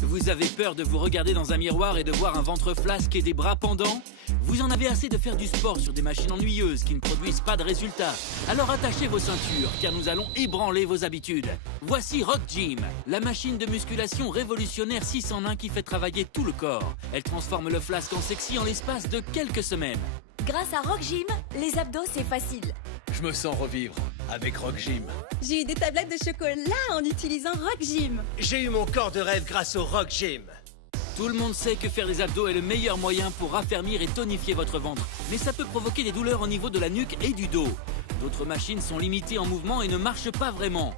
Vous avez peur de vous regarder dans un miroir et de voir un ventre flasque et des bras pendants? Vous en avez assez de faire du sport sur des machines ennuyeuses qui ne produisent pas de résultats? Alors attachez vos ceintures, car nous allons ébranler vos habitudes. Voici Rock Gym, la machine de musculation révolutionnaire 6 en 1 qui fait travailler tout le corps. Elle transforme le flasque en sexy en l'espace de quelques semaines. Grâce à Rock Gym, les abdos c'est facile. Je me sens revivre avec Rock Gym. J'ai eu des tablettes de chocolat en utilisant Rock Gym. J'ai eu mon corps de rêve grâce au Rock Gym. Tout le monde sait que faire des abdos est le meilleur moyen pour raffermir et tonifier votre ventre. Mais ça peut provoquer des douleurs au niveau de la nuque et du dos. D'autres machines sont limitées en mouvement et ne marchent pas vraiment.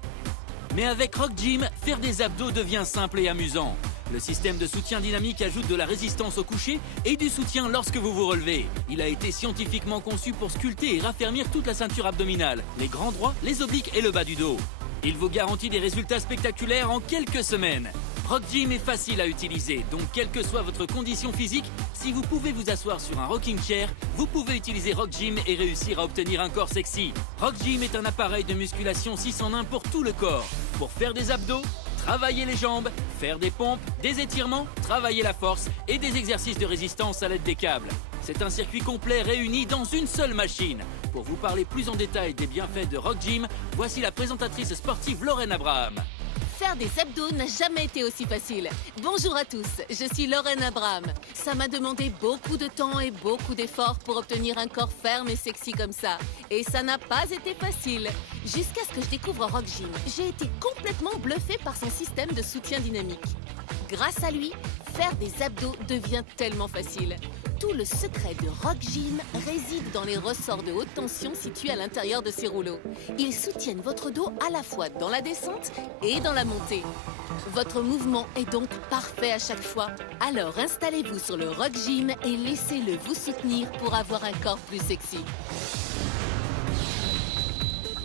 Mais avec Rock Gym, faire des abdos devient simple et amusant. Le système de soutien dynamique ajoute de la résistance au coucher et du soutien lorsque vous vous relevez. Il a été scientifiquement conçu pour sculpter et raffermir toute la ceinture abdominale, les grands droits, les obliques et le bas du dos. Il vous garantit des résultats spectaculaires en quelques semaines. Rock Gym est facile à utiliser, donc quelle que soit votre condition physique, si vous pouvez vous asseoir sur un rocking chair, vous pouvez utiliser Rock Gym et réussir à obtenir un corps sexy. Rock Gym est un appareil de musculation 6 en 1 pour tout le corps. Pour faire des abdos, travailler les jambes, faire des pompes, des étirements, travailler la force et des exercices de résistance à l'aide des câbles. C'est un circuit complet réuni dans une seule machine. Pour vous parler plus en détail des bienfaits de Rock Gym, voici la présentatrice sportive Lorraine Abraham. Faire des abdos n'a jamais été aussi facile. Bonjour à tous, je suis Lorraine Abraham. Ça m'a demandé beaucoup de temps et beaucoup d'efforts pour obtenir un corps ferme et sexy comme ça. Et ça n'a pas été facile. Jusqu'à ce que je découvre Rock Gym, j'ai été complètement bluffée par son système de soutien dynamique. Grâce à lui, faire des abdos devient tellement facile. Tout le secret de Rock Gym réside dans les ressorts de haute tension situés à l'intérieur de ces rouleaux. Ils soutiennent votre dos à la fois dans la descente et dans la montée. Votre mouvement est donc parfait à chaque fois. Alors installez-vous sur le Rock Gym et laissez-le vous soutenir pour avoir un corps plus sexy.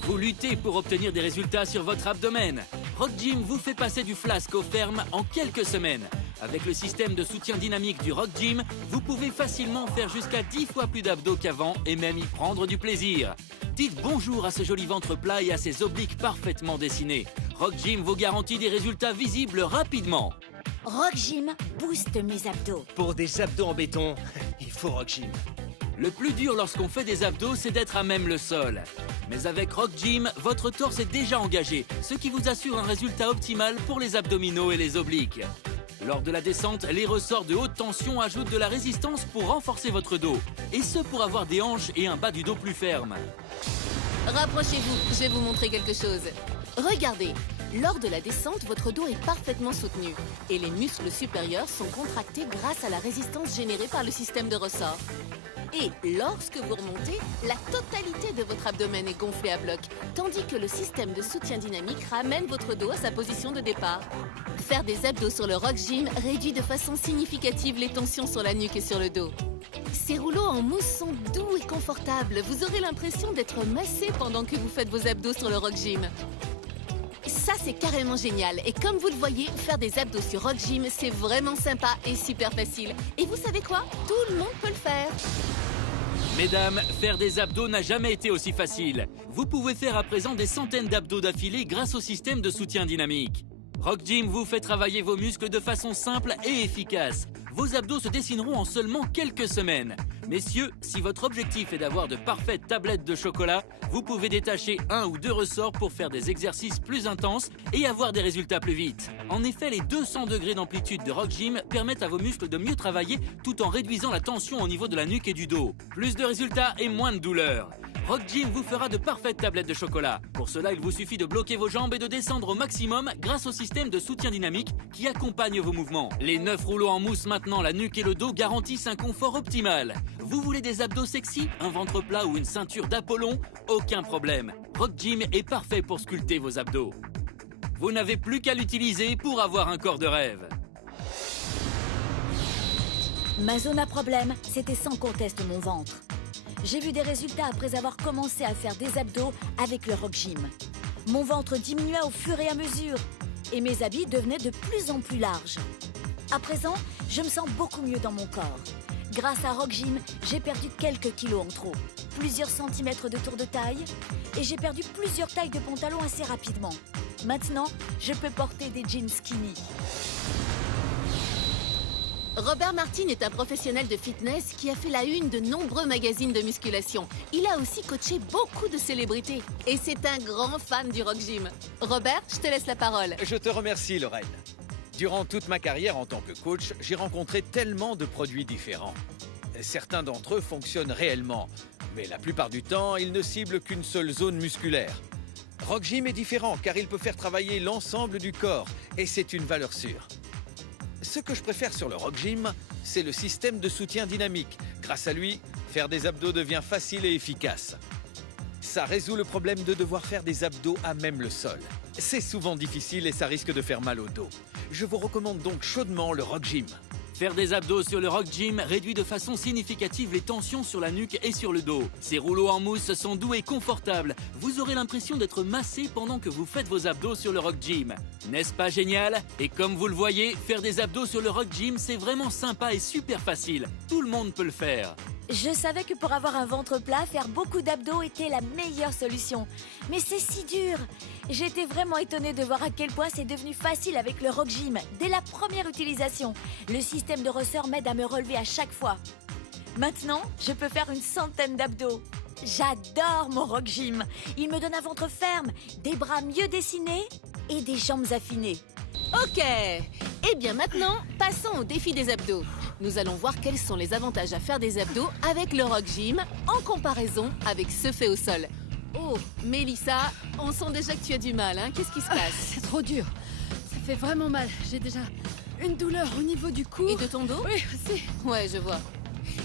Vous luttez pour obtenir des résultats sur votre abdomen. Rock Gym vous fait passer du flasque au ferme en quelques semaines. Avec le système de soutien dynamique du Rock Gym, vous pouvez facilement faire jusqu'à 10 fois plus d'abdos qu'avant et même y prendre du plaisir. Dites bonjour à ce joli ventre plat et à ces obliques parfaitement dessinés. Rock Gym vous garantit des résultats visibles rapidement. Rock Gym booste mes abdos. Pour des abdos en béton, il faut Rock Gym. Le plus dur lorsqu'on fait des abdos, c'est d'être à même le sol. Mais avec Rock Gym, votre torse est déjà engagé, ce qui vous assure un résultat optimal pour les abdominaux et les obliques. Lors de la descente, les ressorts de haute tension ajoutent de la résistance pour renforcer votre dos. Et ce pour avoir des hanches et un bas du dos plus ferme. Rapprochez-vous, je vais vous montrer quelque chose. Regardez, lors de la descente, votre dos est parfaitement soutenu. Et les muscles supérieurs sont contractés grâce à la résistance générée par le système de ressort. Et lorsque vous remontez, la totalité de votre abdomen est gonflée à bloc, tandis que le système de soutien dynamique ramène votre dos à sa position de départ. Faire des abdos sur le Rock Gym réduit de façon significative les tensions sur la nuque et sur le dos. Ces rouleaux en mousse sont doux et confortables. Vous aurez l'impression d'être massé pendant que vous faites vos abdos sur le Rock Gym. Ça, c'est carrément génial. Et comme vous le voyez, faire des abdos sur Rock Gym, c'est vraiment sympa et super facile. Et vous savez quoi? Tout le monde peut le faire. Mesdames, faire des abdos n'a jamais été aussi facile. Vous pouvez faire à présent des centaines d'abdos d'affilée grâce au système de soutien dynamique. Rock Gym vous fait travailler vos muscles de façon simple et efficace. Vos abdos se dessineront en seulement quelques semaines. Messieurs, si votre objectif est d'avoir de parfaites tablettes de chocolat, vous pouvez détacher 1 ou 2 ressorts pour faire des exercices plus intenses et avoir des résultats plus vite. En effet, les 200 degrés d'amplitude de Rock Gym permettent à vos muscles de mieux travailler tout en réduisant la tension au niveau de la nuque et du dos. Plus de résultats et moins de douleur. Rock Gym vous fera de parfaites tablettes de chocolat. Pour cela, il vous suffit de bloquer vos jambes et de descendre au maximum grâce au système de soutien dynamique qui accompagne vos mouvements. Les 9 rouleaux en mousse maintenant la nuque et le dos garantissent un confort optimal. Vous voulez des abdos sexy, un ventre plat ou une ceinture d'Apollon? Aucun problème. Rock Gym est parfait pour sculpter vos abdos. Vous n'avez plus qu'à l'utiliser pour avoir un corps de rêve. Ma zone à problème, c'était sans conteste mon ventre. J'ai vu des résultats après avoir commencé à faire des abdos avec le Rock Gym. Mon ventre diminuait au fur et à mesure et mes habits devenaient de plus en plus larges. À présent, je me sens beaucoup mieux dans mon corps. Grâce à Rock Gym, j'ai perdu quelques kilos en trop, plusieurs centimètres de tour de taille et j'ai perdu plusieurs tailles de pantalons assez rapidement. Maintenant, je peux porter des jeans skinny. Robert Martin est un professionnel de fitness qui a fait la une de nombreux magazines de musculation. Il a aussi coaché beaucoup de célébrités. Et c'est un grand fan du Rock Gym. Robert, je te laisse la parole. Je te remercie, Lorraine. Durant toute ma carrière en tant que coach, j'ai rencontré tellement de produits différents. Certains d'entre eux fonctionnent réellement, mais la plupart du temps, ils ne ciblent qu'une seule zone musculaire. Rock Gym est différent car il peut faire travailler l'ensemble du corps et c'est une valeur sûre. Ce que je préfère sur le Rock Gym, c'est le système de soutien dynamique. Grâce à lui, faire des abdos devient facile et efficace. Ça résout le problème de devoir faire des abdos à même le sol. C'est souvent difficile et ça risque de faire mal au dos. Je vous recommande donc chaudement le Rock Gym. Faire des abdos sur le Rock Gym réduit de façon significative les tensions sur la nuque et sur le dos. Ces rouleaux en mousse sont doux et confortables. Vous aurez l'impression d'être massé pendant que vous faites vos abdos sur le Rock Gym. N'est-ce pas génial? Et comme vous le voyez, faire des abdos sur le Rock Gym, c'est vraiment sympa et super facile. Tout le monde peut le faire. Je savais que pour avoir un ventre plat, faire beaucoup d'abdos était la meilleure solution. Mais c'est si dur. J'étais vraiment étonnée de voir à quel point c'est devenu facile avec le Rock Gym dès la première utilisation. Le système de ressort m'aide à me relever à chaque fois. Maintenant, je peux faire une centaine d'abdos. J'adore mon Rock Gym. Il me donne un ventre ferme, des bras mieux dessinés et des jambes affinées. Ok. Eh bien maintenant, passons au défi des abdos. Nous allons voir quels sont les avantages à faire des abdos avec le Rock Gym en comparaison avec ceux faits au sol. Oh, Mélissa, on sent déjà que tu as du mal, hein? Qu'est-ce qui se passe? C'est trop dur. Ça fait vraiment mal. J'ai déjà une douleur au niveau du cou. Et de ton dos? Oui, aussi. Ouais, je vois.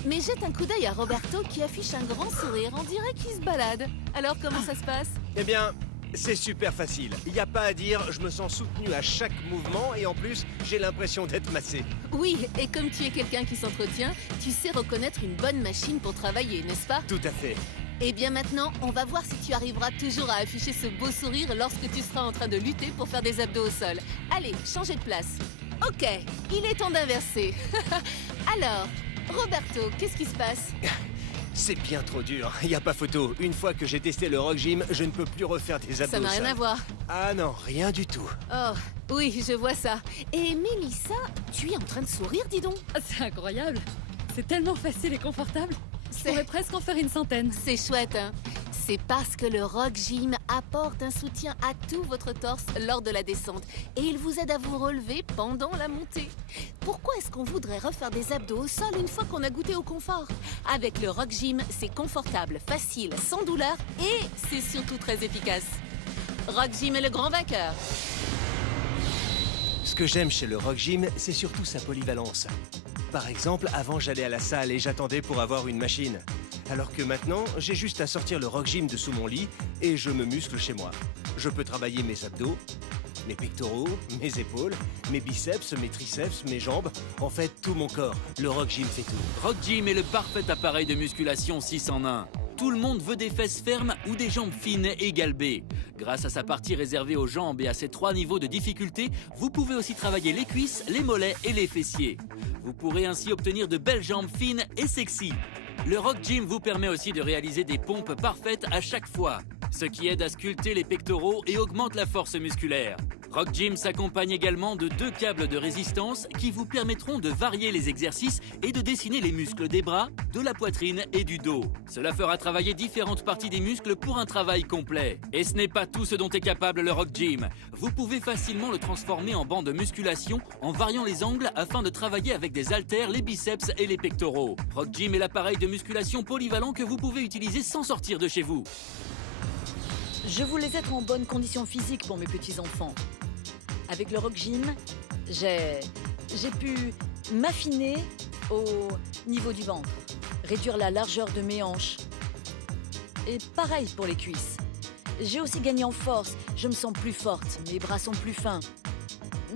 Mais jette un coup d'œil à Roberto qui affiche un grand sourire. On dirait qu'il se balade. Alors, comment ça se passe? Eh bien, c'est super facile. Il n'y a pas à dire, je me sens soutenu à chaque mouvement et en plus, j'ai l'impression d'être massé. Oui, et comme tu es quelqu'un qui s'entretient, tu sais reconnaître une bonne machine pour travailler, n'est-ce pas? Tout à fait. Eh bien maintenant, on va voir si tu arriveras toujours à afficher ce beau sourire lorsque tu seras en train de lutter pour faire des abdos au sol. Allez, changez de place. Ok, il est temps d'inverser. Alors, Roberto, qu'est-ce qui se passe? C'est bien trop dur, il n'y a pas photo. Une fois que j'ai testé le Rock Gym, je ne peux plus refaire des abdos. Ça n'a rien à voir. Ah non, rien du tout. Oh, oui, je vois ça. Et Mélissa, tu es en train de sourire, dis donc. Ah, c'est incroyable. C'est tellement facile et confortable. Je C'est- pourrais presque en faire une centaine. C'est chouette, hein? C'est parce que le Rock Gym apporte un soutien à tout votre torse lors de la descente et il vous aide à vous relever pendant la montée. Pourquoi est-ce qu'on voudrait refaire des abdos au sol une fois qu'on a goûté au confort? Avec le Rock Gym, c'est confortable, facile, sans douleur et c'est surtout très efficace. Rock Gym est le grand vainqueur. Ce que j'aime chez le Rock Gym, c'est surtout sa polyvalence. Par exemple, avant j'allais à la salle et j'attendais pour avoir une machine. Alors que maintenant, j'ai juste à sortir le Rock Gym de sous mon lit et je me muscle chez moi. Je peux travailler mes abdos, mes pectoraux, mes épaules, mes biceps, mes triceps, mes jambes, en fait tout mon corps. Le Rock Gym fait tout. Rock Gym est le parfait appareil de musculation 6 en 1. Tout le monde veut des fesses fermes ou des jambes fines et galbées. Grâce à sa partie réservée aux jambes et à ses 3 niveaux de difficulté, vous pouvez aussi travailler les cuisses, les mollets et les fessiers. Vous pourrez ainsi obtenir de belles jambes fines et sexy. Le Rock Gym vous permet aussi de réaliser des pompes parfaites à chaque fois, ce qui aide à sculpter les pectoraux et augmente la force musculaire. Rock Gym s'accompagne également de 2 câbles de résistance qui vous permettront de varier les exercices et de dessiner les muscles des bras, de la poitrine et du dos. Cela fera travailler différentes parties des muscles pour un travail complet. Et ce n'est pas tout ce dont est capable le Rock Gym. Vous pouvez facilement le transformer en banc de musculation en variant les angles afin de travailler avec des haltères, les biceps et les pectoraux. Rock Gym est l'appareil de musculation polyvalent que vous pouvez utiliser sans sortir de chez vous. Je voulais être en bonne condition physique pour mes petits-enfants. Avec le Rock Gym, j'ai pu m'affiner au niveau du ventre, réduire la largeur de mes hanches. Et pareil pour les cuisses. J'ai aussi gagné en force, je me sens plus forte, mes bras sont plus fins.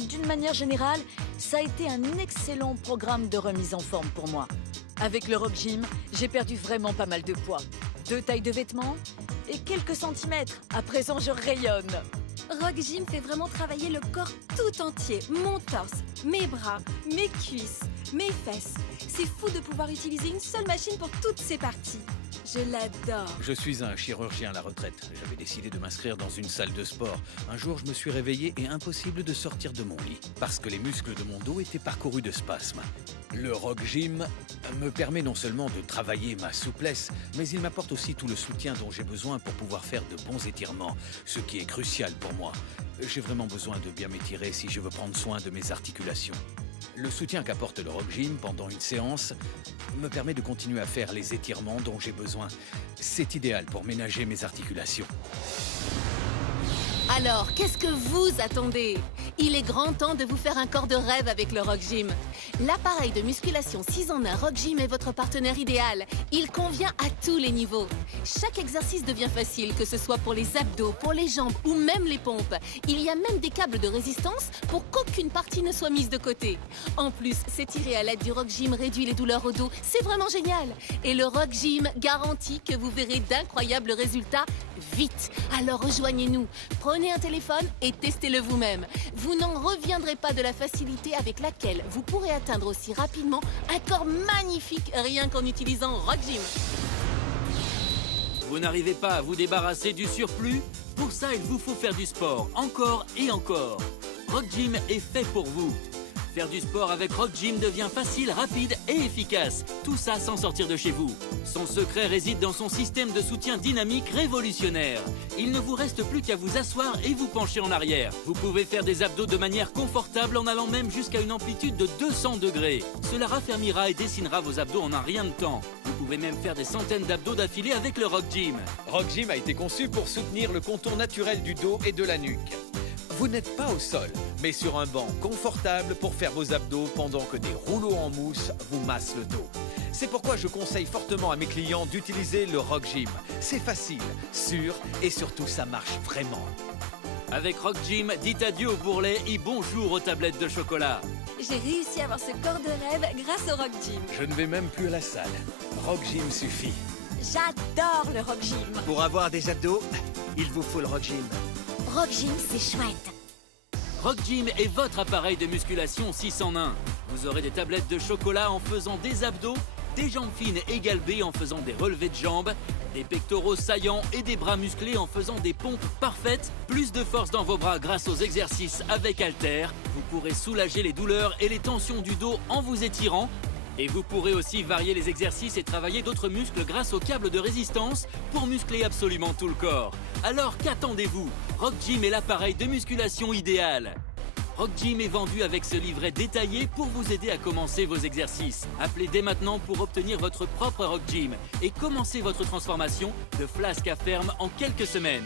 D'une manière générale, ça a été un excellent programme de remise en forme pour moi. Avec le Rock Gym, j'ai perdu vraiment pas mal de poids. 2 tailles de vêtements et quelques centimètres. À présent, je rayonne. Rock Gym fait vraiment travailler le corps tout entier. Mon torse, mes bras, mes cuisses, mes fesses. C'est fou de pouvoir utiliser une seule machine pour toutes ces parties. Je l'adore. Je suis un chirurgien à la retraite. J'avais décidé de m'inscrire dans une salle de sport. Un jour, je me suis réveillé et impossible de sortir de mon lit parce que les muscles de mon dos étaient parcourus de spasmes. Le Rock Gym me permet non seulement de travailler ma souplesse, mais il m'apporte aussi tout le soutien dont j'ai besoin pour pouvoir faire de bons étirements, ce qui est crucial pour moi. J'ai vraiment besoin de bien m'étirer si je veux prendre soin de mes articulations. Le soutien qu'apporte le Rock Gym pendant une séance me permet de continuer à faire les étirements dont j'ai besoin. C'est idéal pour ménager mes articulations. Alors, qu'est-ce que vous attendez? Il est grand temps de vous faire un corps de rêve avec le Rock Gym. L'appareil de musculation 6 en 1 Rock Gym est votre partenaire idéal. Il convient à tous les niveaux. Chaque exercice devient facile, que ce soit pour les abdos, pour les jambes ou même les pompes. Il y a même des câbles de résistance pour qu'aucune partie ne soit mise de côté. En plus, s'étirer à l'aide du Rock Gym réduit les douleurs au dos. C'est vraiment génial. Et le Rock Gym garantit que vous verrez d'incroyables résultats vite. Alors rejoignez-nous. Prenez un téléphone et testez-le vous-même. Vous n'en reviendrez pas de la facilité avec laquelle vous pourrez atteindre aussi rapidement un corps magnifique rien qu'en utilisant Rock Gym. Vous n'arrivez pas à vous débarrasser du surplus? Pour ça, il vous faut faire du sport, encore et encore. Rock Gym est fait pour vous. Faire du sport avec Rock Gym devient facile, rapide et efficace. Tout ça sans sortir de chez vous. Son secret réside dans son système de soutien dynamique révolutionnaire. Il ne vous reste plus qu'à vous asseoir et vous pencher en arrière. Vous pouvez faire des abdos de manière confortable en allant même jusqu'à une amplitude de 200 degrés. Cela raffermira et dessinera vos abdos en un rien de temps. Vous pouvez même faire des centaines d'abdos d'affilée avec le Rock Gym. Rock Gym a été conçu pour soutenir le contour naturel du dos et de la nuque. Vous n'êtes pas au sol, mais sur un banc confortable pour faire vos abdos pendant que des rouleaux en mousse vous massent le dos. C'est pourquoi je conseille fortement à mes clients d'utiliser le Rock Gym. C'est facile, sûr et surtout ça marche vraiment. Avec Rock Gym, dites adieu au bourrelet et bonjour aux tablettes de chocolat. J'ai réussi à avoir ce corps de rêve grâce au Rock Gym. Je ne vais même plus à la salle. Rock Gym suffit. J'adore le Rock Gym. Pour avoir des abdos, il vous faut le Rock Gym. Rock Gym, c'est chouette. Rock Gym est votre appareil de musculation 6 en 1. Vous aurez des tablettes de chocolat en faisant des abdos, des jambes fines et galbées en faisant des relevés de jambes, des pectoraux saillants et des bras musclés en faisant des pompes parfaites, plus de force dans vos bras grâce aux exercices avec haltères. Vous pourrez soulager les douleurs et les tensions du dos en vous étirant. Et vous pourrez aussi varier les exercices et travailler d'autres muscles grâce aux câbles de résistance pour muscler absolument tout le corps. Alors qu'attendez-vous? Rock Gym est l'appareil de musculation idéal. Rock Gym est vendu avec ce livret détaillé pour vous aider à commencer vos exercices. Appelez dès maintenant pour obtenir votre propre Rock Gym et commencez votre transformation de flasque à ferme en quelques semaines.